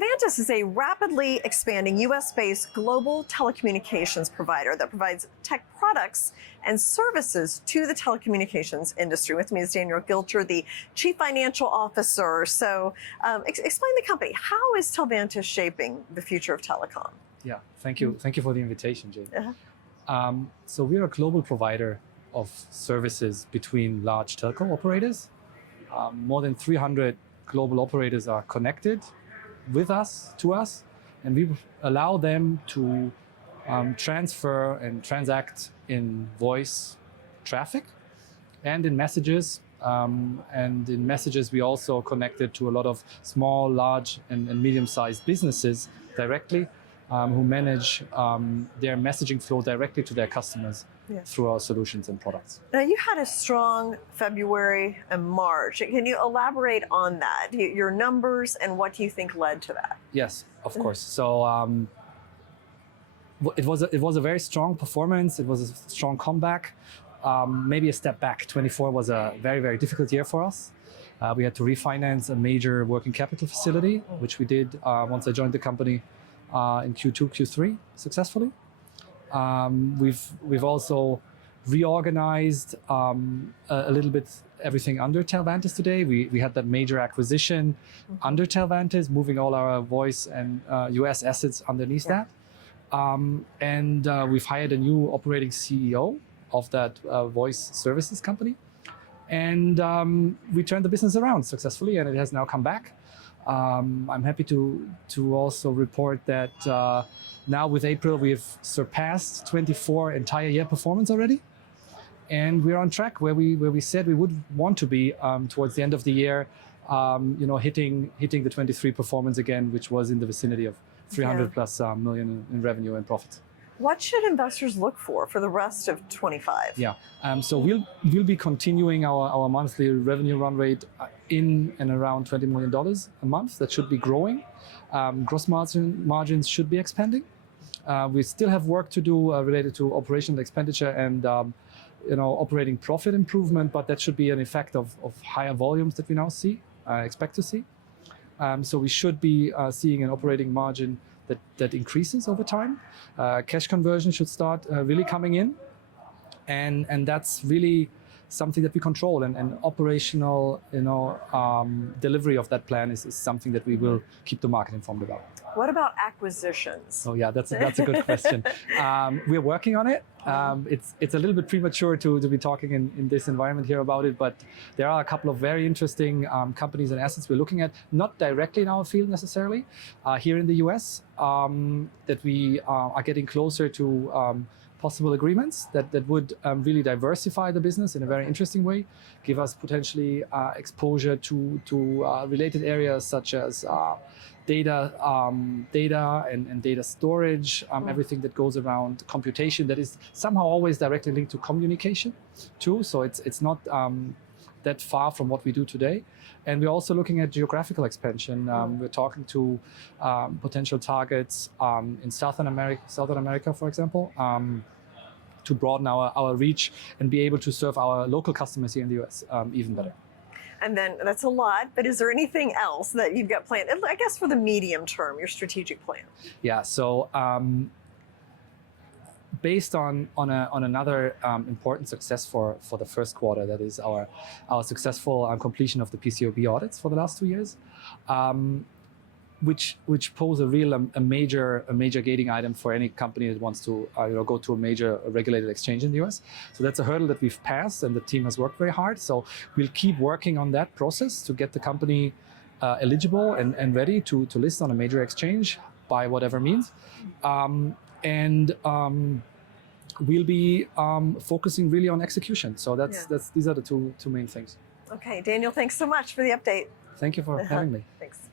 Telvantis is a rapidly expanding US-based global telecommunications provider that provides tech products and services to the telecommunications industry. With me is Daniel Gilcher, the Chief Financial Officer. So explain the company. How is Telvantis shaping the future of telecom? Yeah, thank you. Thank you for the invitation, Jane. Uh-huh. So we're a global provider of services between large telco operators. More than 300 global operators are connected with us, to us, and we allow them to transfer and transact in voice traffic and in messages. And in messages, we also connected to a lot of small, large, and medium-sized businesses directly who manage their messaging flow directly to their customers through our solutions and products. Now, you had a strong February and March. Can you elaborate on that, your numbers, and what do you think led to that? Yes, of course. So it was a very strong performance. It was a strong comeback. Maybe a step back. 24 was a very, very difficult year for us. We had to refinance a major working capital facility, which we did once I joined the company in Q2, Q3 successfully. We've also reorganized a little bit everything under Telvantis today. We had that major acquisition under Telvantis, moving all our voice and US assets underneath that. And we've hired a new operating CEO of that voice services company. And we turned the business around successfully, and it has now come back. I'm happy to also report that now with April, we've surpassed 24 entire year performance already. And we're on track where we said we would want to be towards the end of the year, hitting the 23 performance again, which was in the vicinity of 300 plus million in revenue and profits. What should investors look for the rest of 25? Yeah, so we'll be continuing our monthly revenue run rate in and around $20 million a month. That should be growing. Gross margins should be expanding. We still have work to do related to operational expenditure and operating profit improvement, but that should be an effect of higher volumes that we now expect to see. So we should be seeing an operating margin that increases over time. Cash conversion should start really coming in, and that's really something that we control. And operational, delivery of that plan is something that we will keep the market informed about. What about acquisitions? Oh yeah, that's a good question. We're working on it. It's a little bit premature to be talking in this environment here about it, but there are a couple of very interesting companies and assets we're looking at, not directly in our field necessarily, here in the US, that we are getting closer to possible agreements that would really diversify the business in a very interesting way, give us potentially exposure to related areas such as data and data storage, everything that goes around computation that is somehow always directly linked to communication too. So it's not that far from what we do today. And we're also looking at geographical expansion. We're talking to potential targets in Southern America, for example, to broaden our reach and be able to serve our local customers here in the US even better. And then that's a lot, but is there anything else that you've got planned, I guess, for the medium term, your strategic plan? Yeah, so based on another important success for the first quarter, that is our successful completion of the PCAOB audits for the last 2 years, which pose a major gating item for any company that wants to go to a major regulated exchange in the US. So that's a hurdle that we've passed, and the team has worked very hard. So we'll keep working on that process to get the company eligible and ready to list on a major exchange by whatever means. We'll be focusing really on execution. So these are the two main things. Okay, Daniel, thanks so much for the update. Thank you for having me. Thanks.